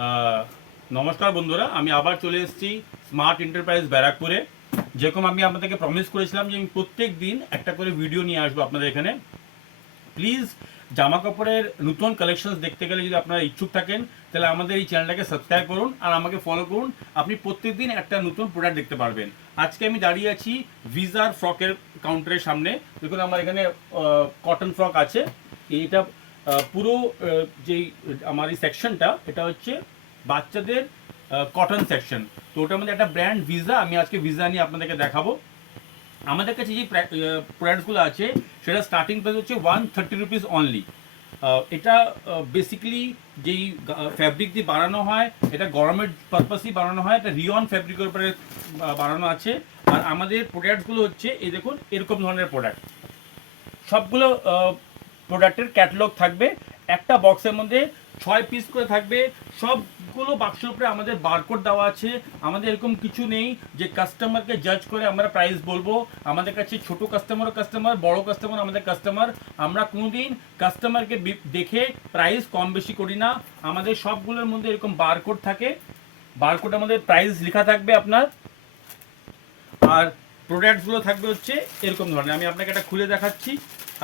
আহ, নমস্কার বন্ধুরা, আমি আবার চলে এসেছি স্মার্ট এন্টারপ্রাইজ ব্যারাকপুরে। যেরকম আমি আপনাদেরকে প্রমিস করেছিলাম যে আমি প্রত্যেক দিন একটা করে ভিডিও নিয়ে আসবো আপনাদের এখানে। প্লিজ, জামা কাপড়ের নতুন কালেকশনস দেখতে গেলে যদি আপনারা ইচ্ছুক থাকেন, তাহলে আমাদের এই চ্যানেলটাকে সাবস্ক্রাইব করুন আর আমাকে ফলো করুন। আপনি প্রত্যেকদিন একটা নতুন প্রোডাক্ট দেখতে পারবেন। আজকে আমি দাঁড়িয়ে আছি ভিজার ফ্রকের কাউন্টারের সামনে। দেখুন আমার এখানে কটন ফ্রক আছে। এইটা পুরো যেই আমার এই সেকশনটা, এটা হচ্ছে বাচ্চাদের কটন সেকশন। তো ওটার মধ্যে একটা ব্র্যান্ড ভিজা, আমি আজকে ভিজা নিয়ে আপনাদেরকে দেখাবো। আমাদের কাছে যে প্রোডাক্টসগুলো আছে সেটা স্টার্টিং প্রাইস হচ্ছে 130 রুপিস অনলি। এটা বেসিক্যালি যেই ফ্যাব্রিক দিয়ে বানানো হয়, এটা গরমের পারপাসই বানানো হয়। এটা রিয়ন ফ্যাব্রিকের উপরে বানানো আছে। আর আমাদের প্রোডাক্টসগুলো হচ্ছে এই দেখুন এরকম ধরনের প্রোডাক্ট। সবগুলো প্রোডাক্টের ক্যাটালগ থাকবে। একটা বক্সের মধ্যে 6 পিস করে থাকবে। সবগুলো বাক্সের উপরে আমাদের বারকোড দেওয়া আছে। আমাদের এরকম কিছু নেই যে কাস্টমারকে জাজ করে আমরা প্রাইস বলবো। আমাদের কাছে ছোট কাস্টমারও কাস্টমার, বড় কাস্টমার আমাদের কাস্টমার। আমরা কোনোদিন কাস্টমারকে দেখে প্রাইস কম বেশি করি না। আমাদের সবগুলোর মধ্যে এরকম বারকোড থাকে। বারকোড আমাদের প্রাইস লেখা থাকবে আপনার। আর প্রোডাক্টসগুলো থাকবে হচ্ছে এরকম ধরনের। আমি আপনাকে এটা খুলে দেখাচ্ছি,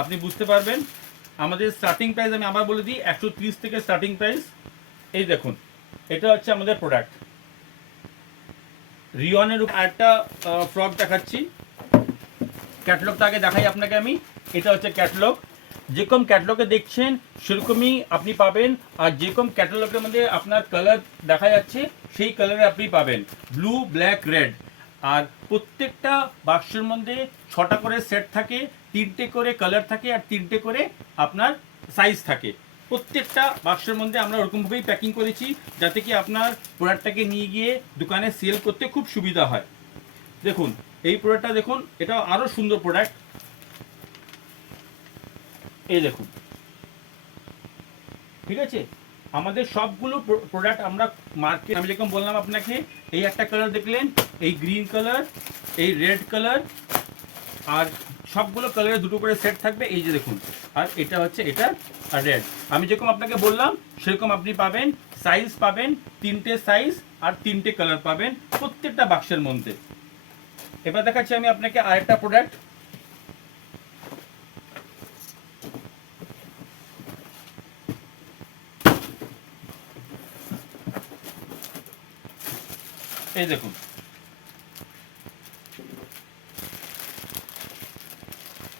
আপনি বুঝতে পারবেন। আমাদের স্টার্টিং প্রাইস আমি আবার বলে দিই, 130 থেকে স্টার্টিং প্রাইস। এই দেখুন, এটা হচ্ছে আমাদের প্রোডাক্ট। রিয়নের উপর একটা ফ্রক দেখাচ্ছি। ক্যাটালগটা আগে দেখাই আপনাকে আমি। এটা হচ্ছে ক্যাটালগ। যেরকম ক্যাটালগে দেখছেন সেরকমই আপনি পাবেন। আর যেরকম ক্যাটালগের মধ্যে আপনার কালার দেখা যাচ্ছে সেই কালারে আপনি পাবেন, ব্লু, ব্ল্যাক, রেড। আর প্রত্যেকটা বাক্সের মধ্যে 6টা করে সেট থাকে, 3টে করে কালার থাকে আর 3টে করে আপনার সাইজ থাকে। প্রত্যেকটা বাক্সের মধ্যে আমরা ওরকমভাবেই প্যাকিং করেছি যাতে কি আপনার প্রোডাক্টটাকে নিয়ে গিয়ে দোকানে সেল করতে খুব সুবিধা হয়। দেখুন এই প্রোডাক্টটা দেখুন, এটা আরও সুন্দর প্রোডাক্ট। এই দেখুন, ঠিক আছে। আমাদের সবগুলো প্রোডাক্ট আমরা মার্কেট, আমি যেরকম বললাম আপনাকে, এই একটা কালার দেখলেন, এই গ্রিন কালার, এই রেড কালার, আর সবগুলো কালারে দুটো করে সেট থাকবে। এই যে দেখুন, আর এটা হচ্ছে এটা আর রেড। আমি যেরকম আপনাকে বললাম সেরকম আপনি পাবেন। সাইজ পাবেন 3টে সাইজ আর 3টে কালার পাবেন প্রত্যেকটা বাক্সের মধ্যে। এবার দেখাচ্ছি আমি আপনাকে আরেকটা প্রোডাক্ট। এই দেখুন,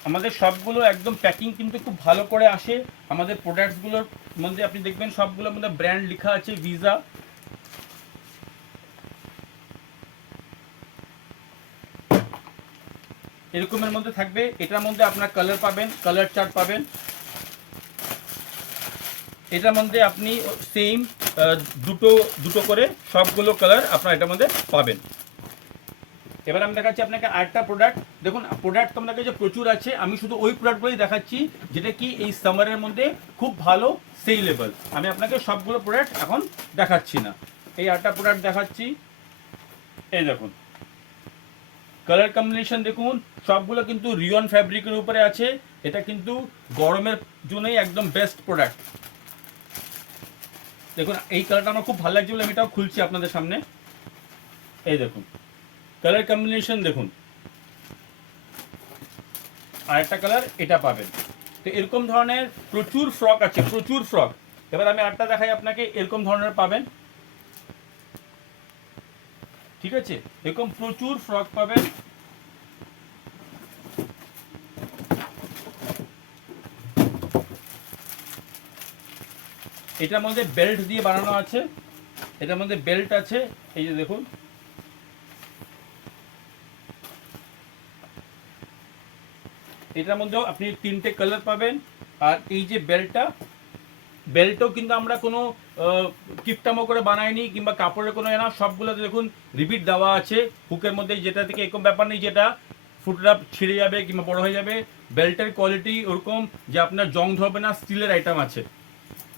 আমাদের সবগুলো একদম প্যাকিং কিন্তু খুব ভালো করে আসে। আমাদের প্রোডাক্টসগুলোর মধ্যে আপনি দেখবেন সবগুলোর মধ্যে ব্র্যান্ড লেখা আছে ভিজা। এরকমের মধ্যে থাকবে। এটার মধ্যে আপনার কালার পাবেন, কালার চার্ট পাবেন। এটার মধ্যে আপনি সেম দুটো দুটো করে সবগুলো কালার আপনার এটার মধ্যে পাবেন। এবার আমি দেখাচ্ছি আপনাকে আরেকটা প্রোডাক্ট। দেখুন প্রোডাক্ট তো আপনার কাছে প্রচুর আছে, আমি শুধু ওই প্রোডাক্টগুলোই দেখাচ্ছি যেটা কি এই সামারের মধ্যে খুব ভালো সেলেবল। আমি আপনাকে সবগুলো প্রোডাক্ট এখন দেখাচ্ছি না। এই আরেকটা প্রোডাক্ট দেখাচ্ছি। এই দেখুন, কালার কম্বিনেশন দেখুন, সবগুলো কিন্তু রিয়ন ফ্যাব্রিকের উপরে আছে। এটা কিন্তু গরমের জন্যই একদম বেস্ট প্রোডাক্ট। দেখুন এই কালারটা আমার খুব ভালো লাগছে বলে আমি এটাও খুলছি আপনাদের সামনে। এই দেখুন কালার কম্বিনেশন দেখুন, আর একটা কালার এটা পাবেন। তো এরকম ধরনের প্রচুর ফ্রক আছে, প্রচুর ফ্রক। এবার আমি আরেকটা দেখাই আপনাকে, এরকম ধরনের পাবেন। ঠিক আছে, এরকম প্রচুর ফ্রক পাবেন। এটার মধ্যে বেল্ট দিয়ে বানানো আছে, এটার মধ্যে বেল্ট আছে। এই যে দেখুন, এটার মধ্যেও আপনি 3টে কালার পাবেন। আর এই যে বেল্টও কিন্তু আমরা কোনো কিপটামো করে বানাইনি কিংবা কাপড়ের কোনো না, সবগুলোতে দেখুন রিপিট দেওয়া আছে হুকের মধ্যে, যেটা থেকে এরকম ব্যাপার নেই যেটা ফুটটা ছিঁড়ে যাবে কিংবা বড় হয়ে যাবে। বেল্টের কোয়ালিটি ওরকম যে আপনার জং ধরবে না, স্টিলের আইটেম আছে।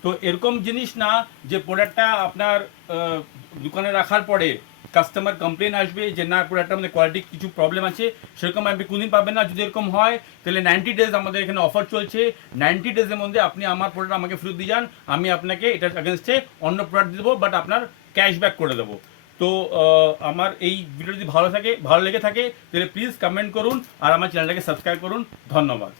তো এরকম জিনিস না যে প্রোডাক্টটা আপনার দোকানে রাখার পরে কাস্টমার কমপ্লেন আসবে যে না প্রোডাক্টের মধ্যে কোয়ালিটি কিছু প্রবলেম আছে, সেরকম আপনি কোনদিন পাবেন না। যদি এরকম হয় তাহলে 90 ডেজ আমাদের এখানে অফার চলছে। 90 ডেজের মধ্যে আপনি আমার প্রোডাক্ট আমাকে ফেরত দিয়ে যান, আমি আপনাকে এটার এগেনস্টে অন্য প্রোডাক্ট দেবো, বাট আপনার ক্যাশব্যাক করে দেবো। তো আমার এই ভিডিও যদি ভালো লেগে থাকে তাহলে প্লিজ কমেন্ট করুন আর আমার চ্যানেলটাকে সাবস্ক্রাইব করুন। ধন্যবাদ।